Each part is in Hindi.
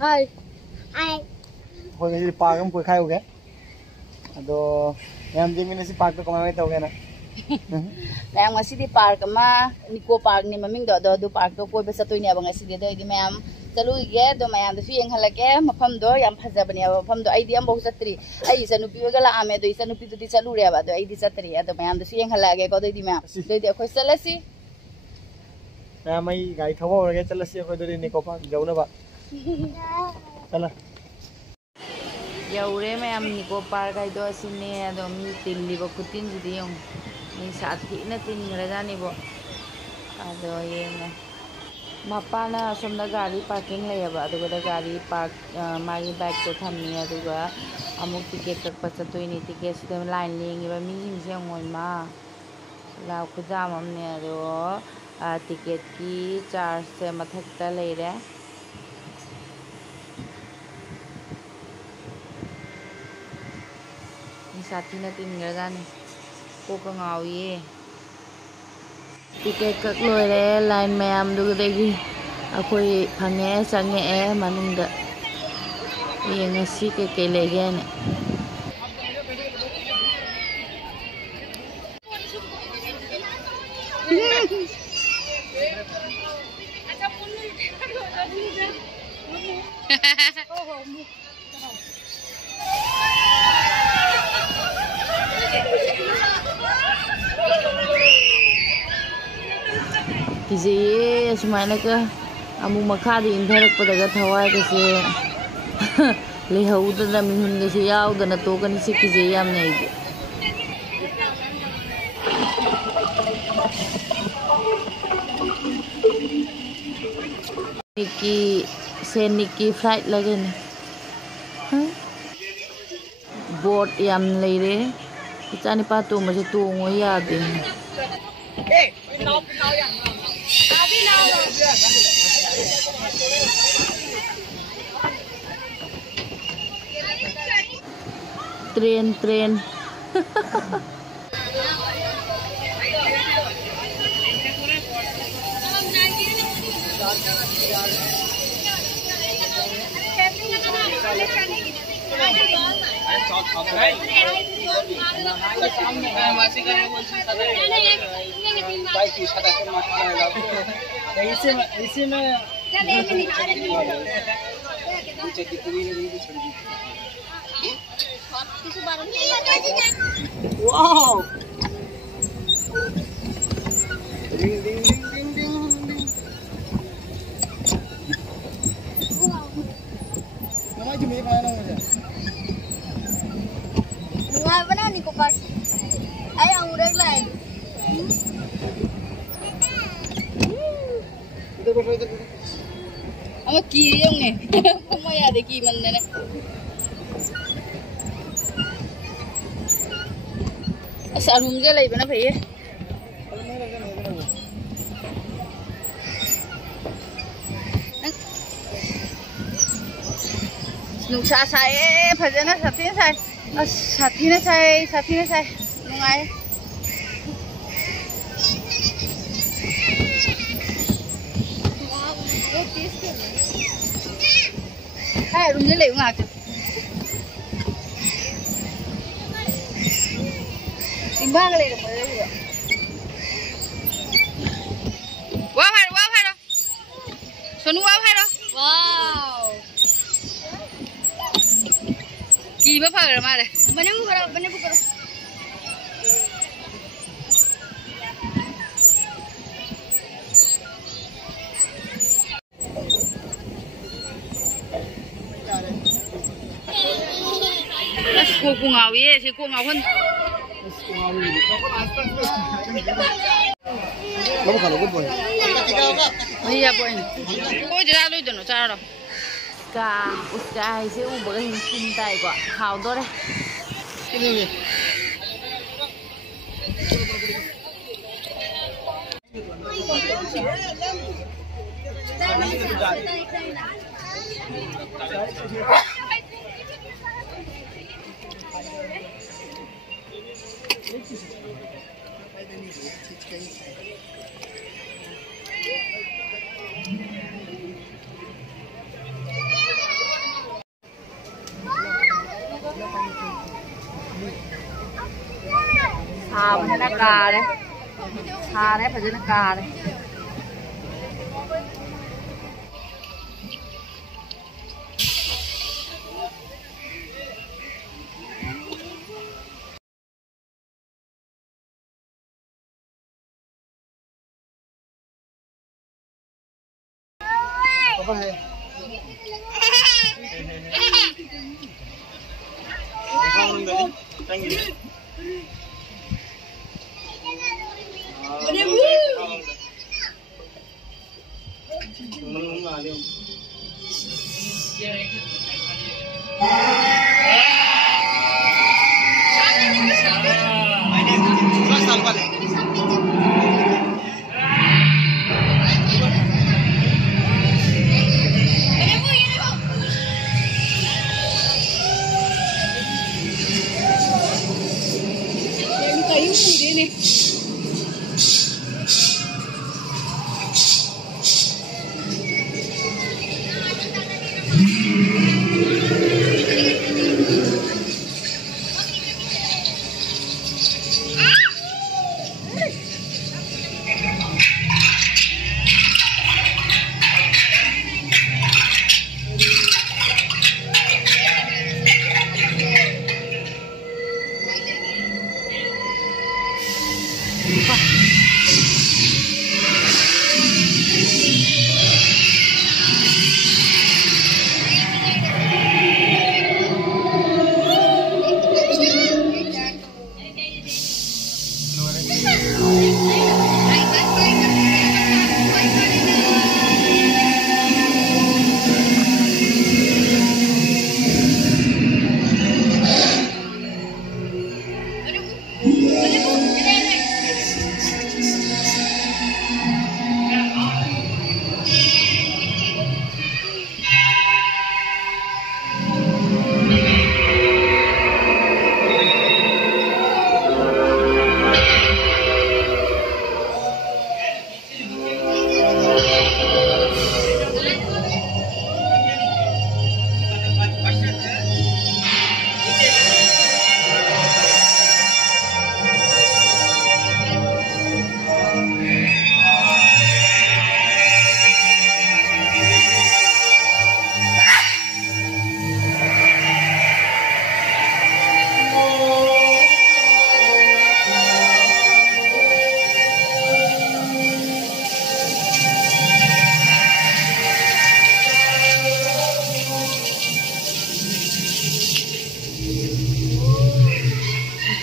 Hai. Hai. Hồi ngày park em cuối khai हो गया अदो मैम जी मैंने सी पार्क तो कमाई तो हो गया ना ma'am ngasi di park ama Nico Park ni maming do park to koi besa toy ne ba ngasi de di ma'am चलू गे दो मैम दसु यंग हलके मफम दो याम फजबने मफम दो आई दियम बहुत सत्री आई सनुपी वगला आमे दो सनुपी दुदी चलू रे बा दो आई दि सत्री अदो मैम दसु यंग हलागे को दो दि मैम दो दि अखोय चलसी मैम आई गाड़ी थवा हो गया चलसी अखोय दो निको पार्क जाउना बा चला यौरे मैम निको पार्क आई दो सिने अदो मी तिल्ली बो खुतिन जुदी यंग मी साथी न तिन रजानी बो अदो ये मपाना सोमदा गाड़ी पार्किंग लेबा अदुगा गाड़ी पार्क मागी बाइक तो थम्मी अदुगा अमुक टिकेट कक्पा चतोइनी टिकेट सिदा लाइन लेंगिबा मिजिंगसे मोइमा लाव खुजाम हमने अदो टिकेट की चार्ज से मथक्ता लेरे साथी न तीन गजानी कोका ngawye टिकेट कक लोरे लाइन मैम दुगदेगी अखोई फंगे चंगे ए मनुंगदा ये ngasi के लेगे ने किसी सुमाइना का अमु मखादी इंधरकपदगा थवाय कसे लेहौदना मिहुन गसे यावदना तोकनि से किजे यामने इगे निकी फ्लाइट लगेने बोट याम लेरे इचानी पातो मजे तोंगो यादे train wow bana Nico Park. Ay ang urag lang. Ang kiri yung eh. Pumaya de ki man na. Asa room je lai bana bhai. Nuksa sai phajana satin sai. साथी ने साई नुंगाई है रूम जे लेउ ngak timbang le mo le wow hai đó sonu wow hai đó wow की बा पकड़ मारे बने पकड़ो cô ngào ye si cô ngào hơn nó không có bồi bây giờ bồi ôi chỉ ra đôi tuần nó sao đâu cả उसका ऐसे ऊपर ही चिंता है क्या खाओ दो रे कितने ꯁꯥꯕꯅꯤꯅ ꯀꯥꯔꯦ ꯁꯥꯔꯦ ꯐꯖꯅ ꯀꯥꯔꯦ Apa hai?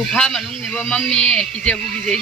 गुफा मनुंगनेबो मम्मी किजेबु किजे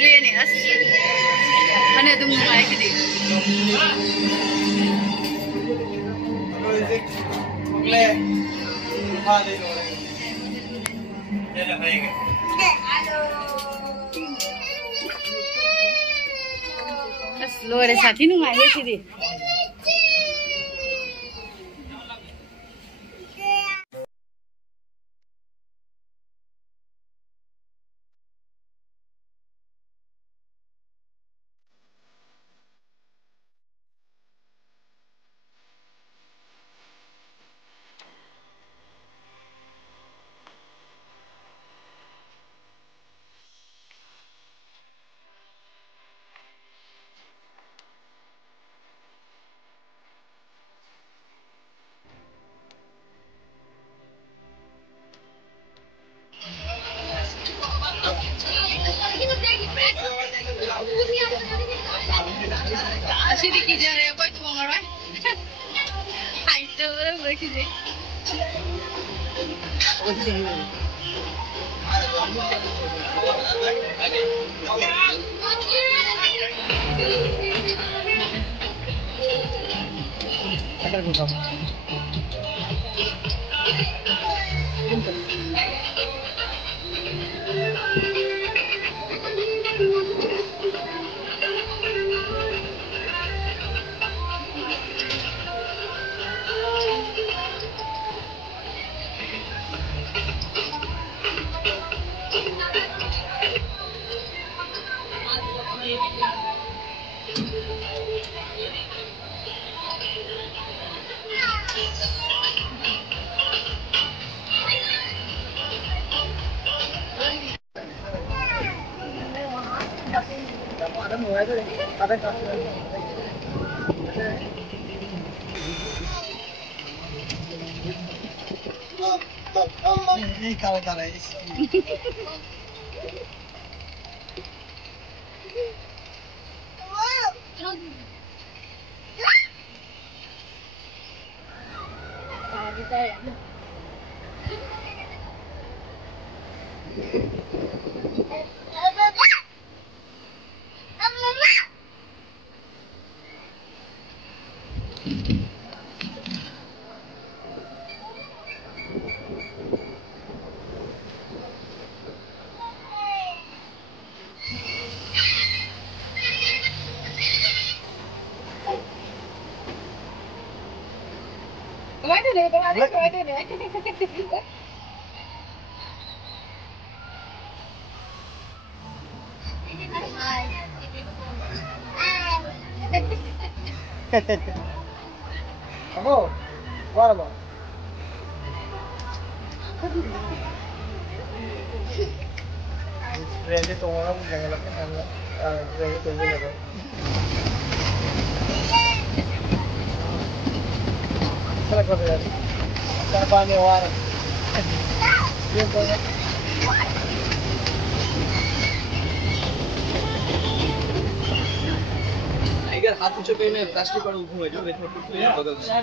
ꯊꯣꯛꯂꯛꯑꯦꯅꯦ ꯑꯁ ꯐꯅ ꯑꯗꯨꯝ ꯅꯨꯡꯉꯥꯏꯈꯤꯗꯤ ꯑꯁ ꯂꯣꯏꯔꯦ ꯁꯥꯊꯤ ꯅꯨꯡꯉꯥꯏꯍꯦ ꯁꯤꯗꯤ ꯑꯁꯤꯗꯤ ꯀꯤꯖꯔꯦ ꯑꯩꯈꯣꯏ ꯊꯣꯡꯉꯔꯣꯏ ꯍꯥꯏꯇꯕ ꯁꯤꯗꯤ Amo, wala mo. Ready to mga jangan ready to win ako. Sala ko ba? Sala pa ni wala. Yan po. अगर हाथ ऊंचे पे मैं प्लास्टिक पर घूमे जो बगल से